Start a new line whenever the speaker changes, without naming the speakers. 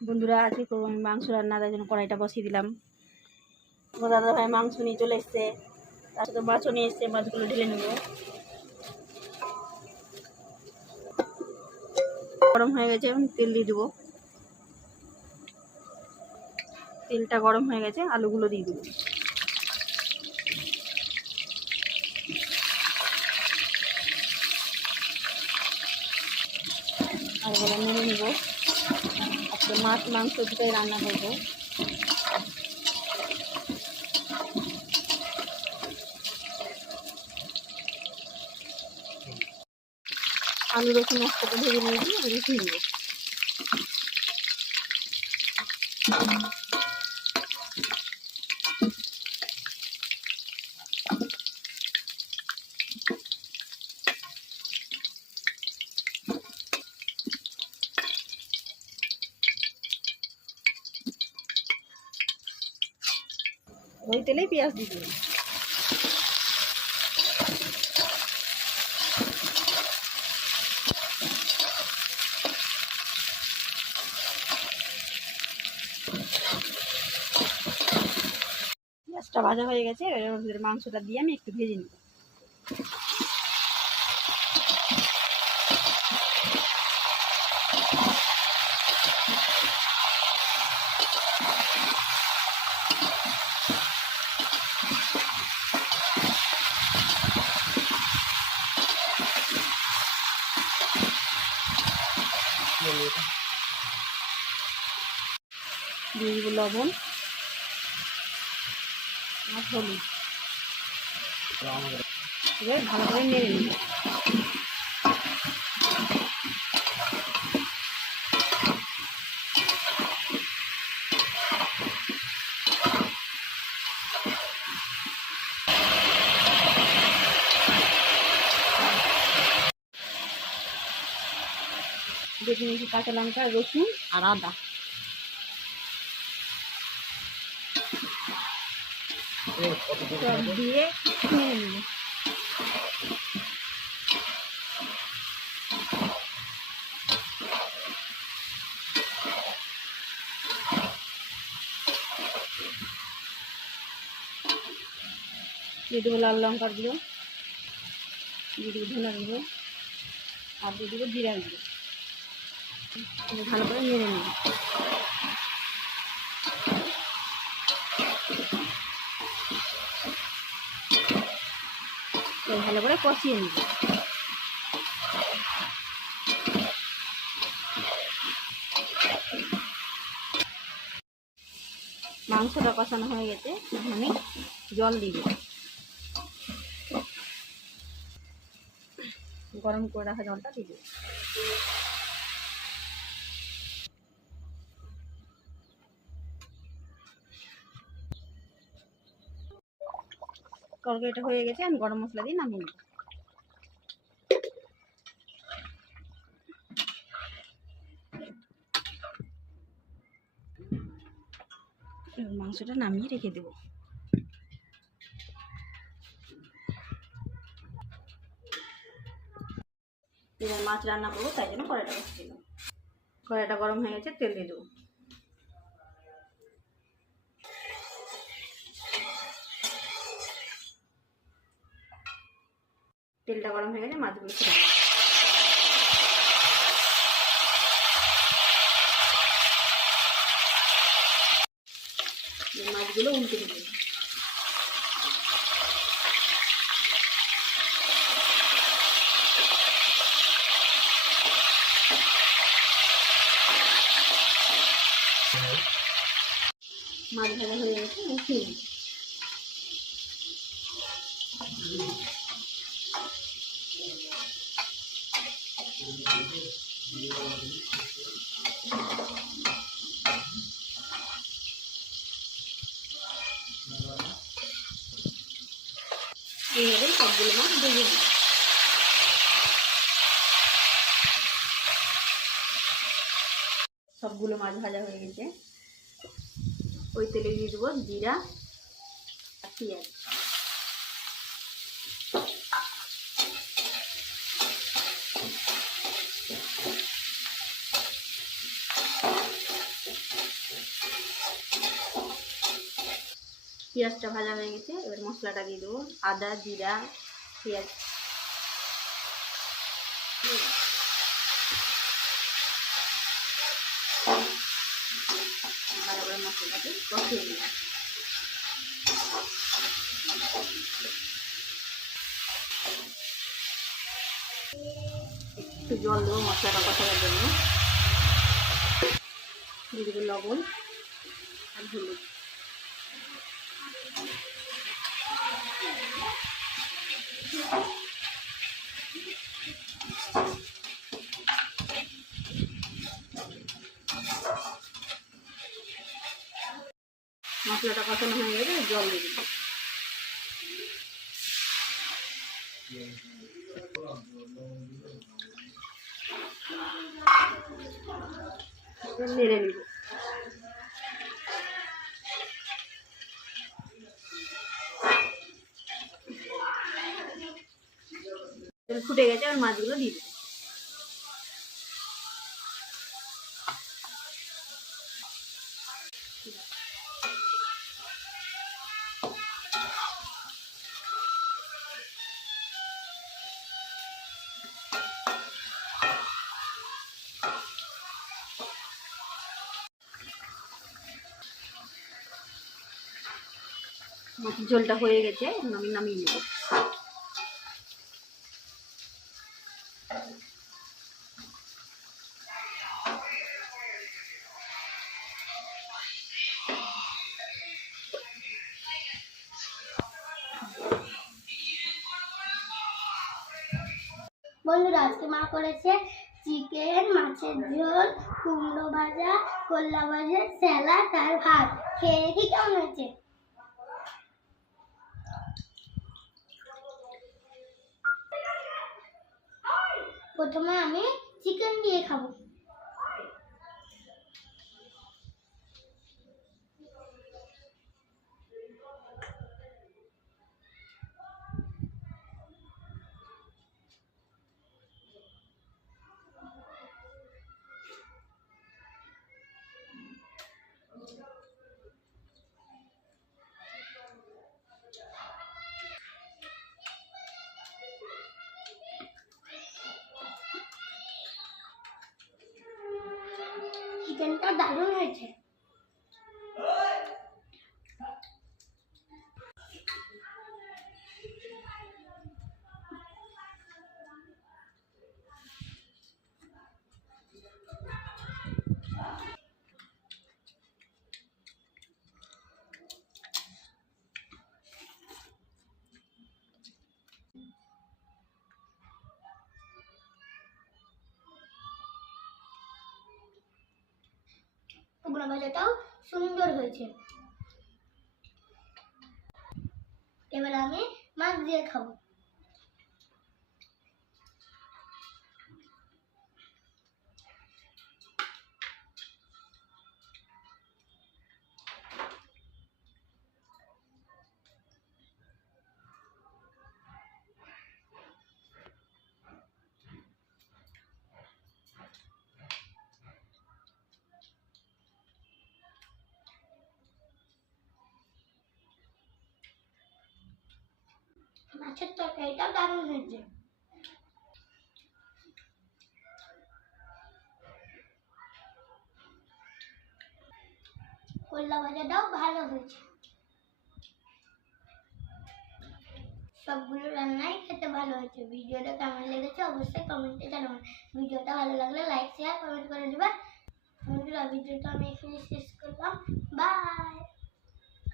বন্ধুরা, আজকে করব আমি মাংস রান্না তার জন্য কড়াইটা বসিয়ে দিলাম। দাদা ভাই মাংস নিয়ে চলে এসছে। তার সাথে মাছও নিয়ে এসছে, মাছগুলো ঢেলে নেব। গরম হয়ে গেছে, আমি তেল দিয়ে দেবো। তেলটা গরম হয়ে গেছে, আলুগুলো দিয়ে দেবো। এবারে মেনে নিব। মাছ মাংস দুটোই রান্না করব। আলু রসুন একসাথে ভেজে নিয়েছি আমি রেখে নেব ওই তেলেই পেঁয়াজ দিয়ে দিলাম। পেঁয়াজটা ভাজা হয়ে গেছে, এবার মাংসটা দিয়ে আমি একটু ভেজে নিব। দিয়ে দিব লবণ আর হলুদ। এবার ভালো করে নেড়ে নিব। দেখে নিয়েছি কাঁচা লঙ্কা, রসুন আর আদা। দিয়ে দেবো লাল লঙ্কার গুঁড়ো, দিয়ে দেবো আর দিয়ে দেবো জিরার ভালো করে নেড়ে নেব। ভালো করে কষিয়ে নিব। মাংসটা কষানো হয়ে গেছে আমি জল দিব। গরম করে রাখা জলটা দিব। তরকারিটা হয়ে গেছে, আমি গরম মশলা দিয়ে নামিয়ে নেব। মাংসটা নামিয়ে রেখে দেবো। মাছ রান্না করব, তাই জন্য কড়াইটা বসিয়ে দিলাম কড়াইটা গরম হয়ে গেছে, তেল দিয়ে দেবো। তেলটা গরম হয়ে গেলে মাছগুলো ছেড়ে মাছগুলো উল্টে দেবো। মাছ ভাজা হয়ে গেছে উঠিয়ে সবগুলো মাছ ভেজে দিই সবগুলো মাছ ভাজা হয়ে গেছে। ওই তেলে দিয়ে দেবো জিরা আর পেঁয়াজ। পেঁয়াজটা ভাজা হয়ে গেছে, এবার মশলাটা দিয়ে দেবো আদা, জিরা পেঁয়াজ ভালো করে মশলাটাকে কষিয়ে নেব একটু জল দেবো মশলাটা কষানোর জন্য। দিয়ে দেবো লবণ। কষানো হয়ে গেলে জল দিয়ে দেবো। নেড়ে নিব। ফুটে গেছে আর মাছগুলো দিয়ে দেবো। মাছের ঝোলটা হয়ে গেছে আমি নামিয়ে নেব।
বন্ধুরা, আজকে মা করেছে চিকেন, মাছের ঝোল, কুমড়ো ভাজা করলা ভাজা, স্যালাড আর ভাত। খেয়ে দেখি কেমন হয়েছে? প্রথমে আমি চিকেন দিয়ে খাব। চিকেনটা দারুণ হয়েছে কুমড়ো ভাষাটাও সুন্দর হয়েছে। এবার আমি মাছ দিয়ে খাব। মাছের তরকারিটাও দারুণ হয়েছে। করলা ভাজাটাও ভালো হয়েছে। সবগুলো রান্নাই খেতে ভালো হয়েছে। ভিডিওটা কেমন লেগেছে অবশ্যই কমেন্টে জানাবেন। ভিডিওটা ভালো লাগলে লাইক শেয়ার কমেন্ট করে দেবেন। বন্ধুরা ভিডিওটা আমি এখানে শেষ করলাম। বাই